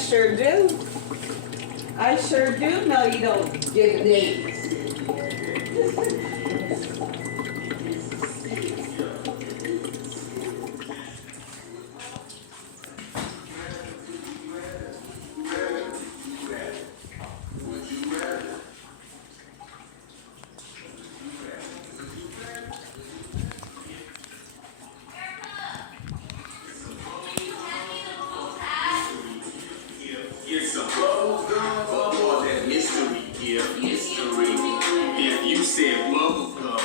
sure do. I sure do know you don't give names. It's a bubble gum or that mystery gift. Mystery. If you said bubble gum,